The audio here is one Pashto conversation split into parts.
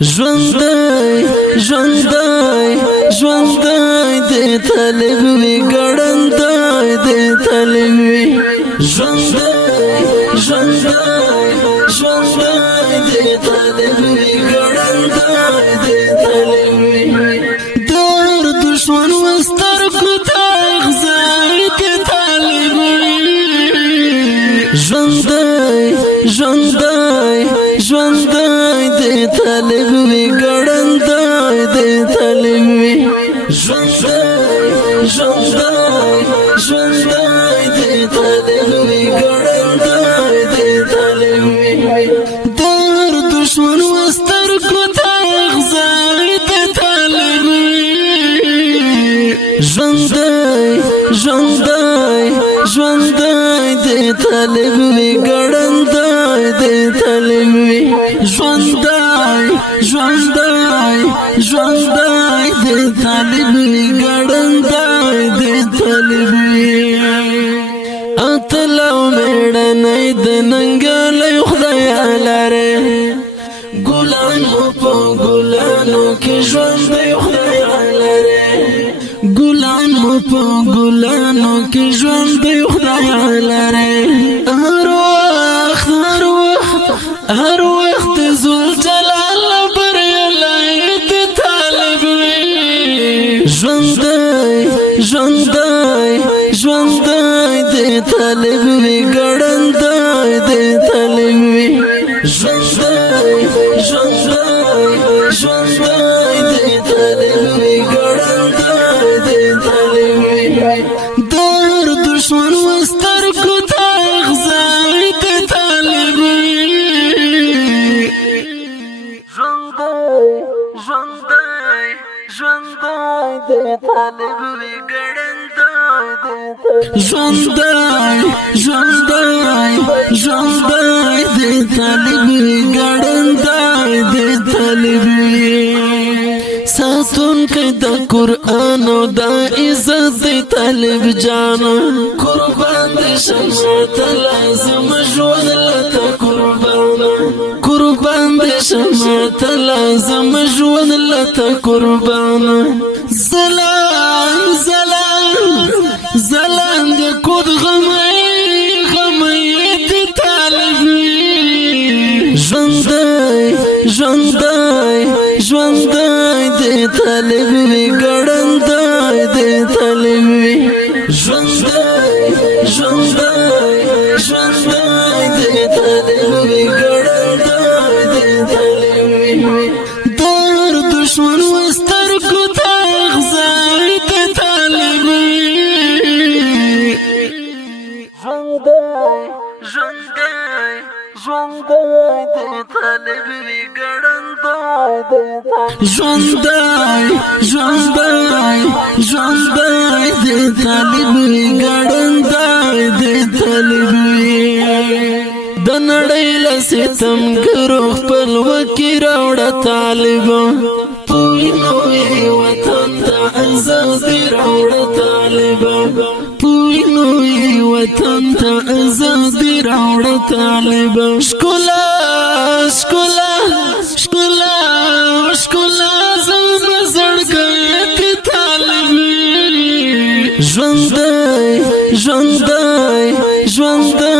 ژوندی ژوندی ژوندی د طالب وی ګړندی د طالب وی ژوندی ژوندی ژوندی د طالب وی ګړندی د طالب وی در دشمن وستر کو تغزای د طالب وی ژوندی ژوندی ژوندی د طالب وی ګړندی د طالب وی ژوندی ژوندی ژوندی د طالب وی ګړندی د طالب وی در دشمن وستر کو تغزای د طالب وی ژوندی ژوندی ژوندی د طالب وی ګړندی د طالب وی ژوندی ژوندی ژوندی د طالب وی ګړندی د طالب وی اتلو میړنی د ننګلې خدای لاره ګلانو په ګلانو کې ژوندی خدای لاره ګلانو په ګلانو کې ژوندی خدای لاره هر وخت زول جلال بریالی د طالب وی ژوندی ژوندی ژوندی د طالب وی ګړندی د طالب وی ژوندی ژوندی ژوندی د طالب وی ګړندی د طالب وی در دشمن وستر کو تغزای د طالب وی ژوندی ژوندی د طالب وی ګړندی ژوندی ژوندی ژوندی د طالب وی ګړندی د طالب وی ساتون کې د قرآن او د عزت د طالب جان قربان دې شمه ته لازم ژوند لته قربان دې شمه ته لازم ژوند لته قربان زلان زلان زلان دې کود غمې د طالب ژوندی ژوندی ژوندی د طالب وی ګړندی د طالب وی ژوندی ژوندی ژوندی د طالب وی ګړندی د طالب وی در دشمن وستر کو تغزای د طالب وی ژوندی ژوندی د طالب وی ګړندی ژوندی ژوندی ژوندی د طالب وی ګړندی د طالب وی د نړۍ له ستمګرو خپلواکي راوړه طالب پوینو یې وطن ته ازادي راوړه طالب پوینو یې وطن ته ازادي راوړه طالب ښکلا ښکلا ښکلا ښکلا زما زړګی د طالب ژوندی ژوندی ژوندی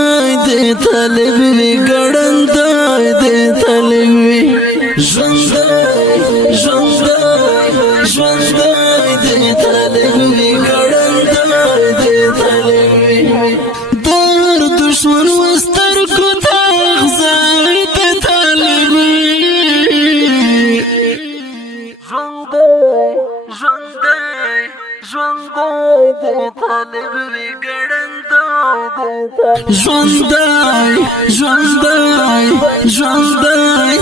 د طالب وی ګړندی د طالب وی ژوندی ژوندی ژوندی د طالب وی ګړندی د طالب وی در دشمن وستر کو تغزای د طالب وی ژوندی ژوندی د طالب وی ګړندی ژوندی ژوندی ژوندی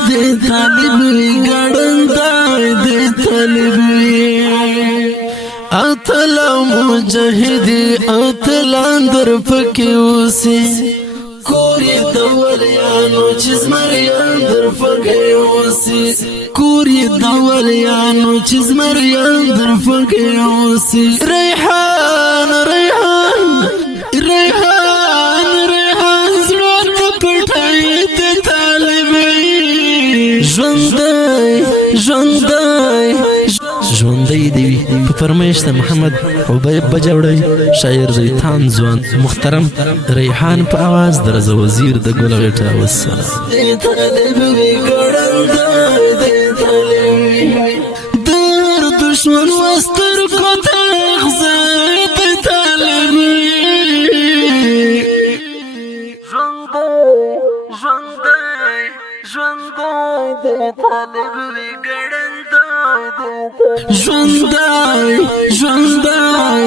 د طالب وی ګړندی د طالب وی اتلا مجاهدی اتلان در پکې اوسي کورې د ولیانو چې زمریان در پکې اوسي کورې د ولیانو چې زمریان در پکې اوسي ریحان ریحان ریحان ریحان زړه ته پټای د طالب ژوندی ژوندی ژوندی دی په فرمایش د محمد حبیب بجوړی شاعر ریحان ځوان محترم ریحان په आवाज درز وزیر د ګل غټه والسلام در دشمن واستر کو تغزه د طالبی ژوندی